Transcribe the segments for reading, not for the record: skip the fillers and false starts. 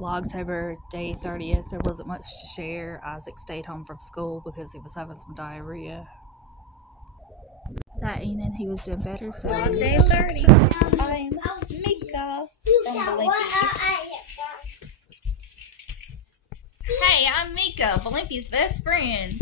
Vlogtober Day 30th, there wasn't much to share. Isaac stayed home from school because he was having some diarrhea. That evening he was doing better, so Vlog Day 30. I'm Mika. Hey, I'm Mika, Blimpy's best friend.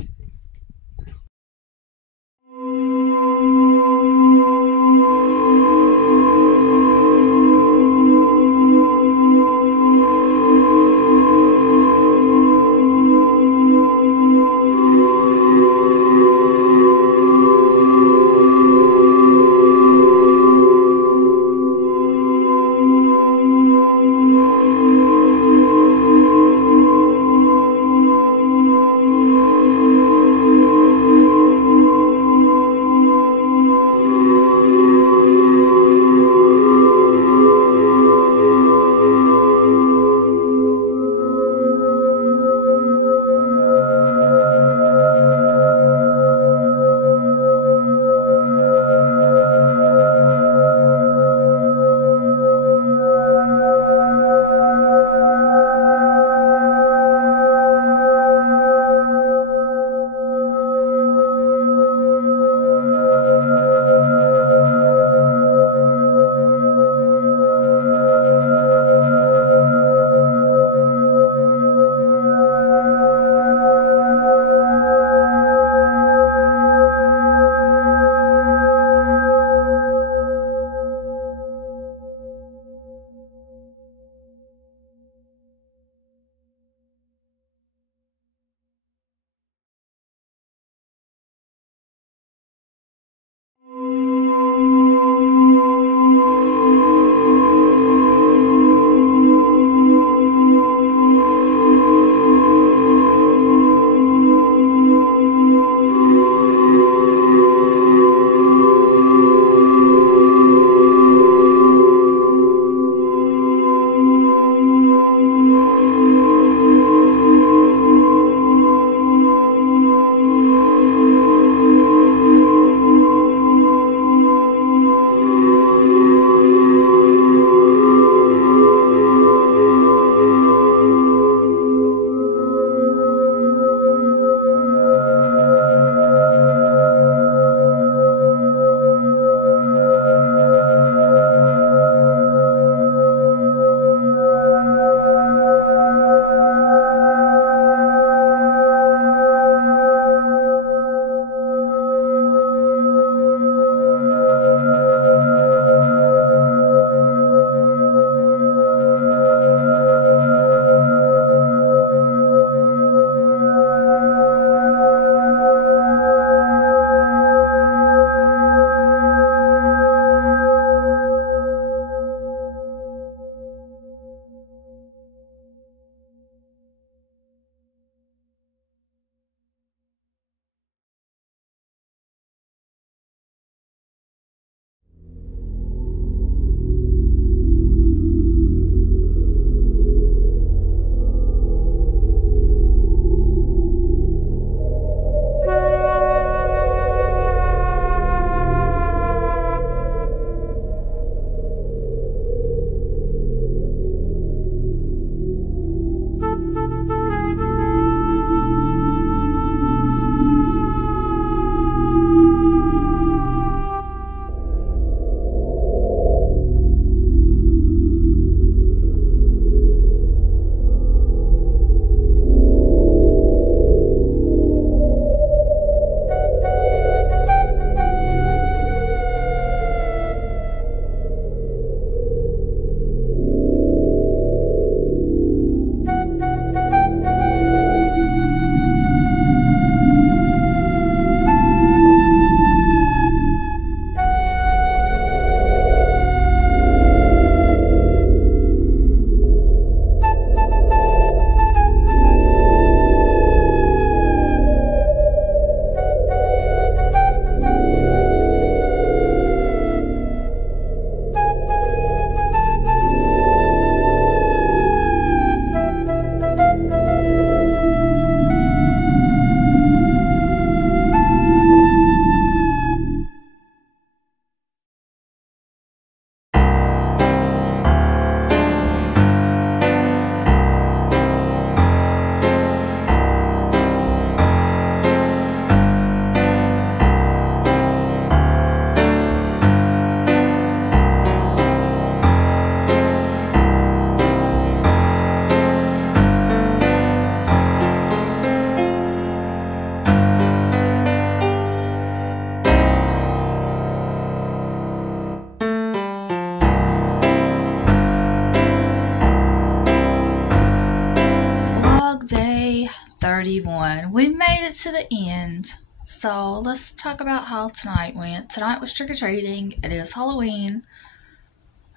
everyone, we made it to the end. So let's talk about how tonight went. Tonight was trick-or-treating. It is Halloween.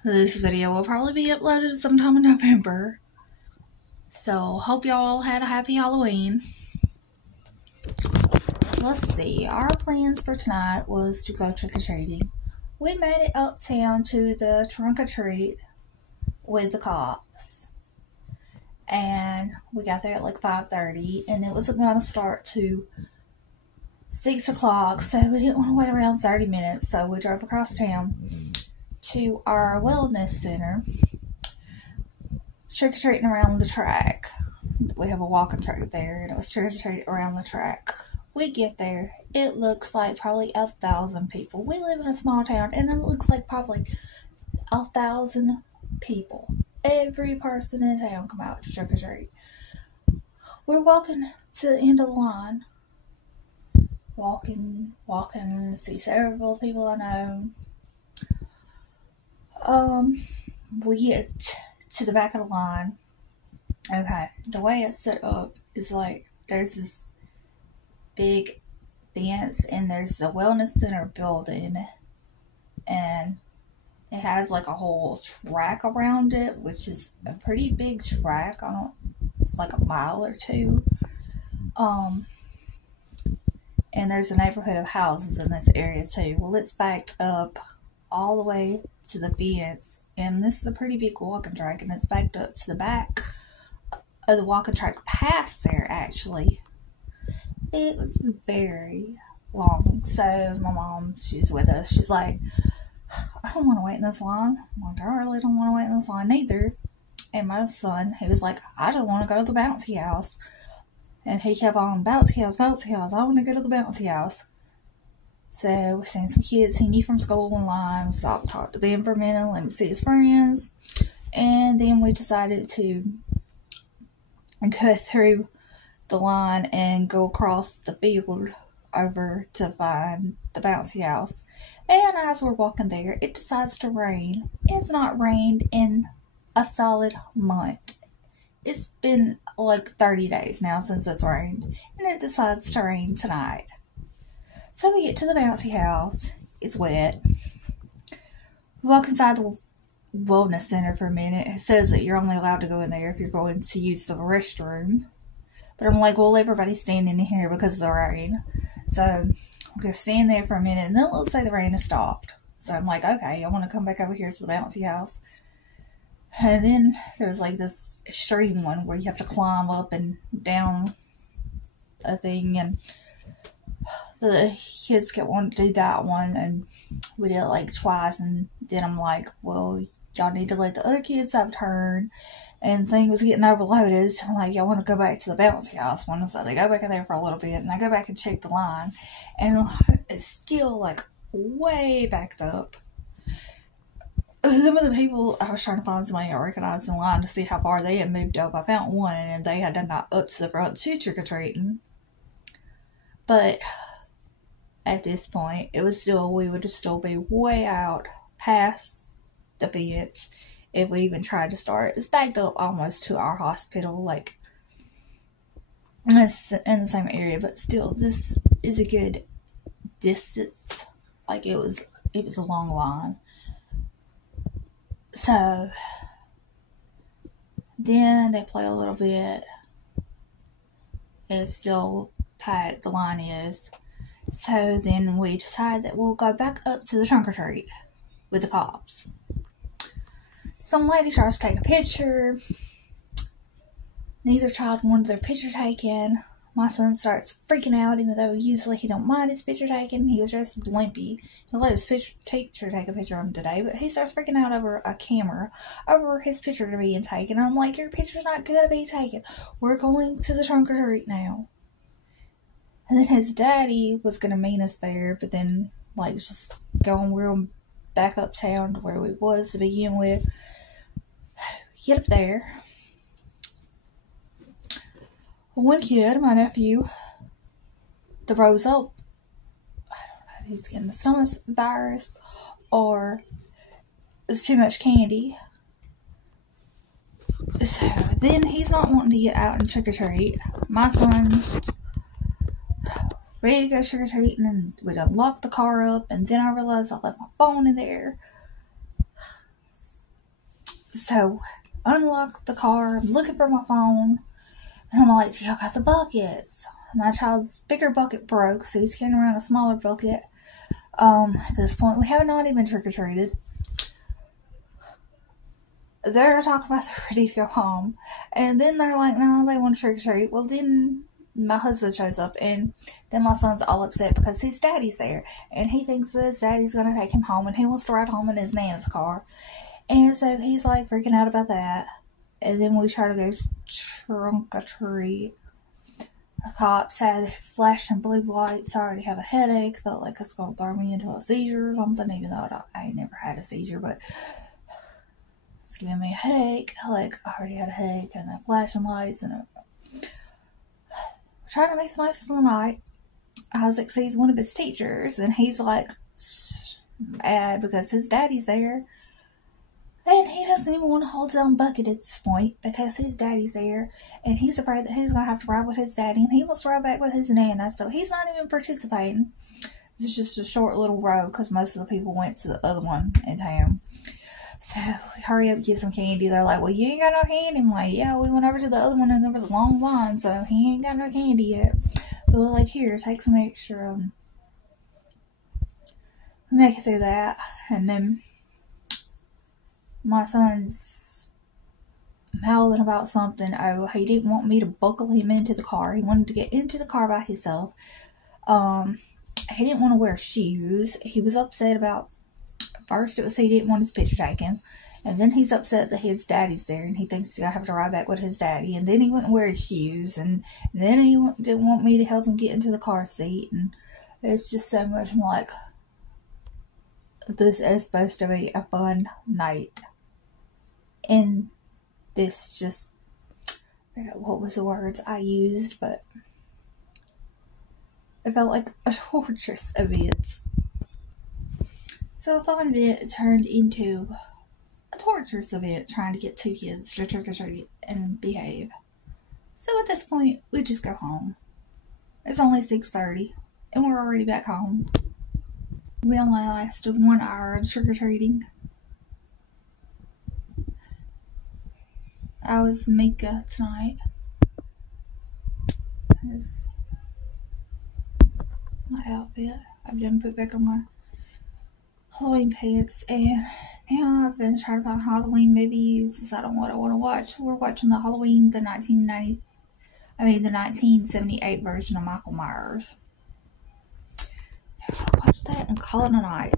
This video will probably be uploaded sometime in November. So hope y'all had a happy Halloween. Let's see, our plans for tonight was to go trick-or-treating. We made it uptown to the trunk-or-treat with the cops. And we got there at like 5:30, and it wasn't going to start to 6 o'clock, so we didn't want to wait around 30 minutes, so we drove across town to our wellness center, trick-or-treating around the track. We have a walking track there, and it was trick-or-treating around the track. We get there, it looks like probably 1,000 people. We live in a small town, and it looks like probably 1,000 people. Every person in town come out to trick-or-treat. We're walking to the end of the line. Walking, see several people I know. We get to the back of the line. Okay, the way it's set up is like there's this big fence, and there's the wellness center building, and it has like a whole track around it, which is a pretty big track. It's like a mile or two. And there's a neighborhood of houses in this area too. Well, it's backed up all the way to the fence, and this is a pretty big walking track, and it's backed up to the back of the walking track past there, actually. It was very long. So my mom, she's with us. She's like, I don't want to wait in this line. I'm like, I really don't want to wait in this line neither. And my son, he was like, I just want to go to the bouncy house. And he kept on, bouncy house, bouncy house. I want to go to the bouncy house. So we seen some kids he knew from school in line. We stopped, talked to them for a minute, let him see his friends. And then we decided to go through the line and go across the field over to find the bouncy house. And as we're walking there, it decides to rain. It's not rained in a solid month. It's been like 30 days now since it's rained, and it decides to rain tonight. So we get to the bouncy house. It's wet. We walk inside the wellness center for a minute. It says that you're only allowed to go in there if you're going to use the restroom. But I'm like, well, everybody's standing in here because of the rain. So we'll just stand there for a minute, and then let's say the rain has stopped. So I'm like, okay, I want to come back over here to the bouncy house. And then there's like this extreme one where you have to climb up and down a thing, and the kids kept wanting to do that one, and we did it like twice, and then I'm like, well, y'all need to let the other kids have a turn, and the thing was getting overloaded, so I'm like, y'all want to go back to the bouncy house one, so they go back in there for a little bit, and I go back and check the line, and it's still like way backed up. Some of the people, I was trying to find somebody I recognized in line to see how far they had moved up. I found one, and they had done got up to the front to trick-or-treating. But at this point, we would still be way out past the fence if we even tried to start. It's backed up almost to our hospital, like it's in the same area, but still, this is a good distance. Like it was a long line. So then they play a little bit. It's still packed, the line is. So then we decide that we'll go back up to the trunk or treat with the cops. Some lady tries to take a picture. Neither child wanted their picture taken. My son starts freaking out, even though usually he don't mind his picture taken. He was dressed as Blimpy. He let his teacher take a picture of him today, but he starts freaking out over a camera, over his picture being taken. I'm like, your picture's not going to be taken. We're going to the trunk or treat now. And then his daddy was going to meet us there, but then, like, just going real back uptown to where we was to begin with. Get up there. One kid, my nephew, throws up. I don't know if he's getting the stomach virus or it's too much candy. So then he's not wanting to get out and trick or treat. My son ready to go trick-or-treating, and we'd unlock the car up, and then I realized I left my phone in there. So, unlock the car, I'm looking for my phone, and I'm like, y'all got the buckets. My child's bigger bucket broke, so he's carrying around a smaller bucket. At this point, we have not even trick-or-treated. They're talking about they're ready to go home, and then they're like, no, they want to trick-or-treat. Well, then my husband shows up, and then my son's all upset because his daddy's there, and he thinks that his daddy's going to take him home, and he wants to ride home in his nana's car. And so he's like freaking out about that. And then we try to go trunk-or-treat. The cops had flashing blue lights. I already have a headache. Felt like it's going to throw me into a seizure or something, even though I ain't never had a seizure, but it's giving me a headache. Like, I already had a headache, and the flashing lights, and we're trying to make the most of the night. Isaac sees one of his teachers, and he's like mad because his daddy's there. And he doesn't even want to hold his own bucket at this point because his daddy's there. And he's afraid that he's going to have to ride with his daddy. And he wants to ride back with his nana. So he's not even participating. It's just a short little row because most of the people went to the other one in town. So we hurry up and get some candy. They're like, well, you ain't got no candy. I'm like, yeah, we went over to the other one and there was a long line. So he ain't got no candy yet. So they're like, here, take some extra. Make it through that. And then my son's howling about something. Oh, he didn't want me to buckle him into the car. He wanted to get into the car by himself. He didn't want to wear shoes. He was upset about, first it was he didn't want his picture taken. And then he's upset that his daddy's there and he thinks he's going to have to ride back with his daddy. And then he wouldn't wear his shoes. And then he didn't want me to help him get into the car seat. And it's just so much. I'm like, this is supposed to be a fun night. And this just, I forgot what was the words I used, but it felt like a torturous event. So a fun event turned into a torturous event trying to get two kids to trick-or-treat and behave. So at this point, we just go home. It's only 6:30 and we're already back home. We only lasted 1 hour of trick-or-treating. I was Mika tonight. That's my outfit. I've done put back on my Halloween pants, and now I've been trying to find Halloween movies since I don't know what I want to watch. We're watching the 1978 version of Michael Myers. Watch that and call it a night.